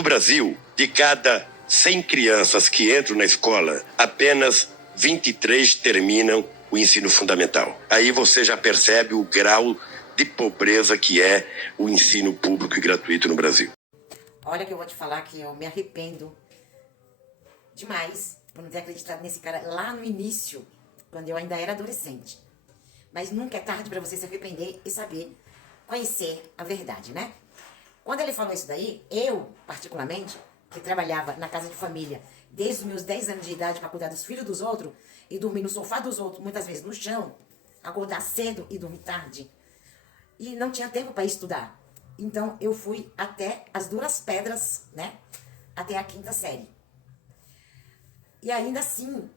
No Brasil, de cada 100 crianças que entram na escola, apenas 23 terminam o ensino fundamental. Aí você já percebe o grau de pobreza que é o ensino público e gratuito no Brasil. Olha que eu vou te falar que eu me arrependo demais por não ter acreditado nesse cara lá no início, quando eu ainda era adolescente. Mas nunca é tarde para você se arrepender e saber conhecer a verdade, né? Quando ele falou isso daí, eu, particularmente, que trabalhava na casa de família desde os meus 10 anos de idade para cuidar dos filhos dos outros e dormir no sofá dos outros, muitas vezes no chão, acordar cedo e dormir tarde, e não tinha tempo para estudar. Então eu fui até as duras pedras, né? Até a 5ª série. E ainda assim,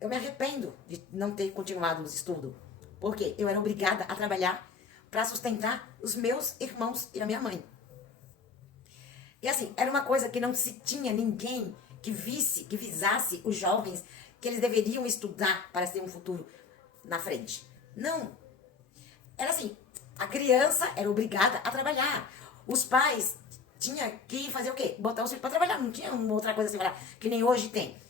eu me arrependo de não ter continuado os estudos, porque eu era obrigada a trabalhar para sustentar os meus irmãos e a minha mãe. E assim, era uma coisa que não se tinha ninguém que visasse os jovens que eles deveriam estudar para ter um futuro na frente. Não. Era assim, a criança era obrigada a trabalhar. Os pais tinham que fazer o quê? Botar os filhos para trabalhar. Não tinha uma outra coisa assim, que nem hoje tem.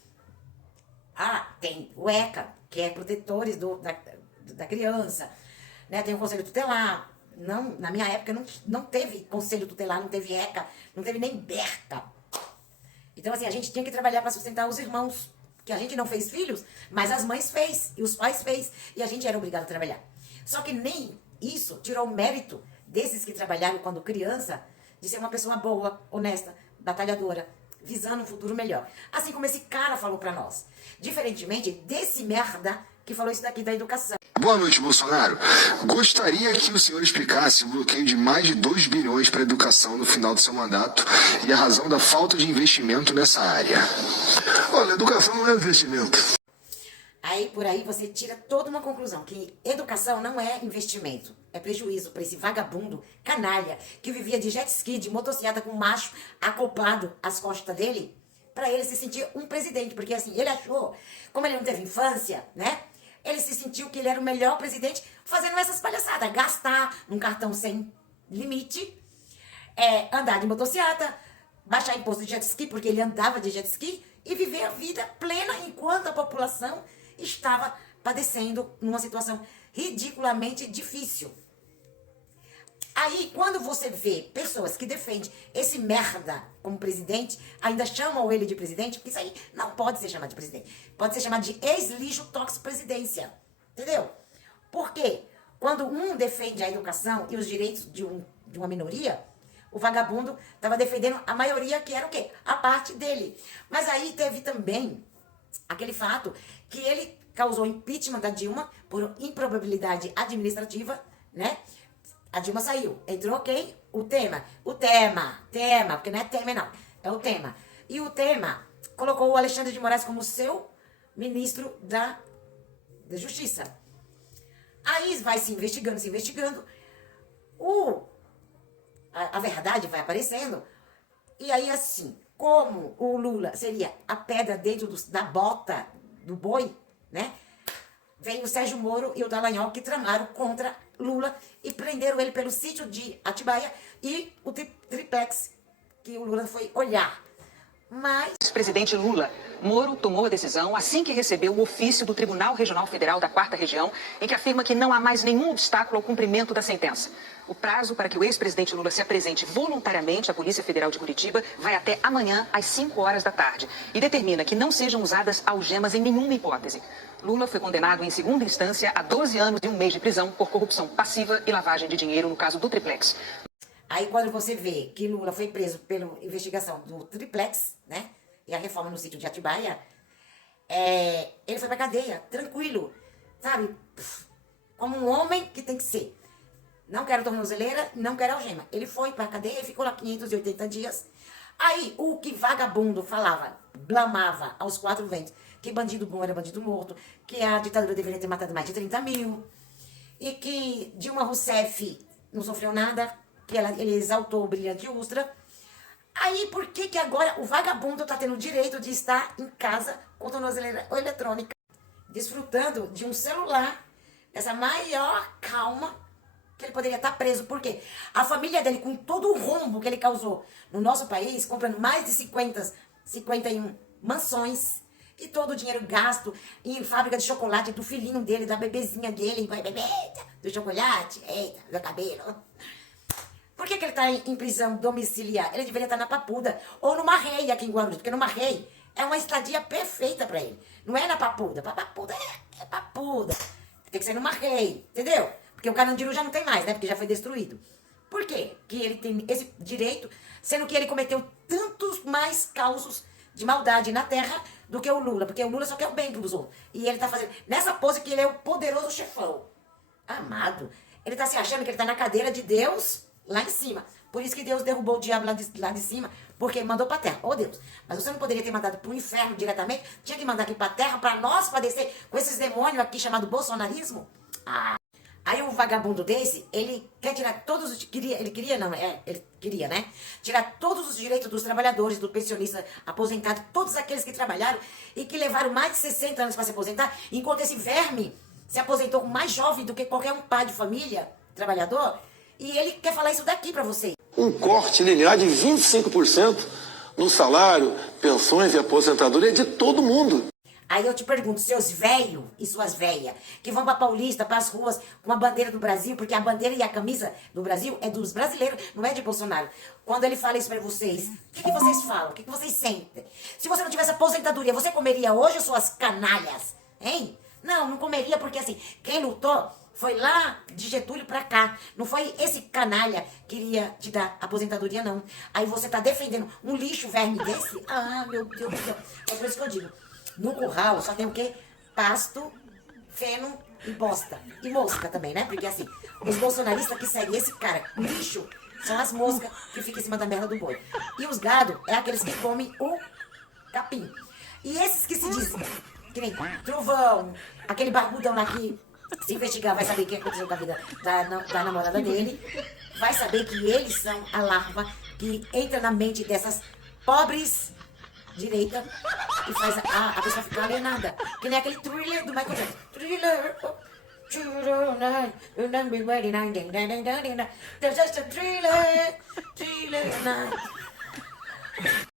Ah, tem o ECA, que é protetores da criança. Né? Tem o conselho tutelar. Não, na minha época não teve conselho tutelar, não teve ECA, não teve nem BERTA. Então assim, a gente tinha que trabalhar para sustentar os irmãos, que a gente não fez filhos, mas as mães fez, e os pais fez, e a gente era obrigado a trabalhar. Só que nem isso tirou o mérito desses que trabalharam quando criança, de ser uma pessoa boa, honesta, batalhadora, visando um futuro melhor. Assim como esse cara falou pra nós. Diferentemente desse merda que falou isso daqui da educação. Boa noite, Bolsonaro. Gostaria que o senhor explicasse o bloqueio de mais de 2 bilhões para a educação no final do seu mandato e a razão da falta de investimento nessa área. Olha, educação não é investimento. Aí, por aí, você tira toda uma conclusão, que educação não é investimento, é prejuízo para esse vagabundo, canalha, que vivia de jet ski, de motocicleta com um macho acoplado às costas dele, para ele se sentir um presidente, porque assim, ele achou, como ele não teve infância, né, ele se sentiu que ele era o melhor presidente fazendo essas palhaçadas, gastar num cartão sem limite, andar de motocicleta, baixar imposto de jet ski, porque ele andava de jet ski, e viver a vida plena enquanto a população estava padecendo numa situação ridiculamente difícil. Aí, quando você vê pessoas que defendem esse merda como presidente, ainda chamam ele de presidente, porque isso aí não pode ser chamado de presidente. Pode ser chamado de ex-lixo tóxico presidência. Entendeu? Por quê? Quando um defende a educação e os direitos de uma minoria, o vagabundo estava defendendo a maioria, que era o quê? A parte dele. Mas aí teve também aquele fato que ele causou impeachment da Dilma por improbabilidade administrativa, né? A Dilma saiu. Entrou quem? O Temer, porque não é Temer não, é o Temer. E o Temer colocou o Alexandre de Moraes como seu ministro da Justiça. Aí vai se investigando, a verdade vai aparecendo, e aí assim, como o Lula seria a pedra dentro da bota do boi, né? Veio o Sérgio Moro e o Dallagnol que tramaram contra Lula e prenderam ele pelo sítio de Atibaia e o triplex que o Lula foi olhar. Mas o presidente Lula, Moro tomou a decisão assim que recebeu o ofício do Tribunal Regional Federal da 4ª Região, em que afirma que não há mais nenhum obstáculo ao cumprimento da sentença. O prazo para que o ex-presidente Lula se apresente voluntariamente à Polícia Federal de Curitiba vai até amanhã, às 5 horas da tarde, e determina que não sejam usadas algemas em nenhuma hipótese. Lula foi condenado em segunda instância a 12 anos e 1 mês de prisão por corrupção passiva e lavagem de dinheiro no caso do triplex. Aí quando você vê que Lula foi preso pela investigação do triplex, né, e a reforma no sítio de Atibaia, ele foi pra cadeia, tranquilo, sabe, como um homem que tem que ser. Não quero tornozeleira, não quero algema. Ele foi pra cadeia e ficou lá 580 dias. Aí o que vagabundo falava, blamava aos 4 ventos, que bandido bom era bandido morto, que a ditadura deveria ter matado mais de 30 mil, e que Dilma Rousseff não sofreu nada, que ele exaltou o brilhante Ustra. Aí por que agora o vagabundo tá tendo o direito de estar em casa com tornozeleira eletrônica, desfrutando de um celular, essa maior calma, que ele poderia estar preso. Por quê? A família dele, com todo o rombo que ele causou no nosso país, comprando mais de 51 mansões, e todo o dinheiro gasto em fábrica de chocolate do filhinho dele, da bebezinha dele, vai beber do chocolate, eita, do cabelo. Por que ele está em prisão domiciliar? Ele deveria estar na Papuda ou numa rei aqui em Guarulhos, porque numa rei é uma estadia perfeita para ele. Não é na Papuda. Papuda é Papuda. Tem que ser numa rei, entendeu? Porque o Carandiru já não tem mais, né? Porque já foi destruído. Por quê que ele tem esse direito, sendo que ele cometeu tantos mais causos de maldade na terra do que o Lula? Porque o Lula só quer o bem pros outros. E ele tá fazendo nessa pose que ele é o poderoso chefão. Amado. Ele tá se achando que ele tá na cadeira de Deus lá em cima. Por isso que Deus derrubou o diabo lá de cima, porque mandou pra terra. Oh, Deus, mas você não poderia ter mandado pro inferno diretamente? Tinha que mandar aqui pra terra pra nós padecer com esses demônios aqui chamado bolsonarismo? Ah. Aí um vagabundo desse, ele quer tirar todos os... Ele queria, né? Tirar todos os direitos dos trabalhadores, do pensionista aposentado, todos aqueles que trabalharam e que levaram mais de 60 anos para se aposentar, enquanto esse verme se aposentou mais jovem do que qualquer um pai de família, trabalhador, e ele quer falar isso daqui para você. Um corte linear de 25% no salário, pensões e aposentadoria de todo mundo. Aí eu te pergunto, seus velhos e suas velhas, que vão pra Paulista, pras ruas, com a bandeira do Brasil, porque a bandeira e a camisa do Brasil é dos brasileiros, não é de Bolsonaro. Quando ele fala isso pra vocês, o que vocês falam? O que vocês sentem? Se você não tivesse aposentadoria, você comeria hoje suas canalhas? Hein? Não comeria, porque assim, quem lutou foi lá de Getúlio pra cá. Não foi esse canalha que iria te dar aposentadoria, não. Aí você tá defendendo um lixo verme desse? Ah, meu Deus do céu. É por isso que eu digo. No curral só tem o quê? Pasto, feno e bosta. E mosca também, né? Porque assim, os bolsonaristas que seguem esse cara, lixo, são as moscas que ficam em cima da merda do boi. E os gado é aqueles que comem o capim. E esses que se dizem, que nem Trovão, aquele barbudão lá que se investigar vai saber o que aconteceu com a vida da namorada dele, vai saber que eles são a larva que entra na mente dessas pobres direita e faz a pessoa ficar alienada. Que nem aquele Thriller do Michael Jackson. Thriller. There's just a thriller.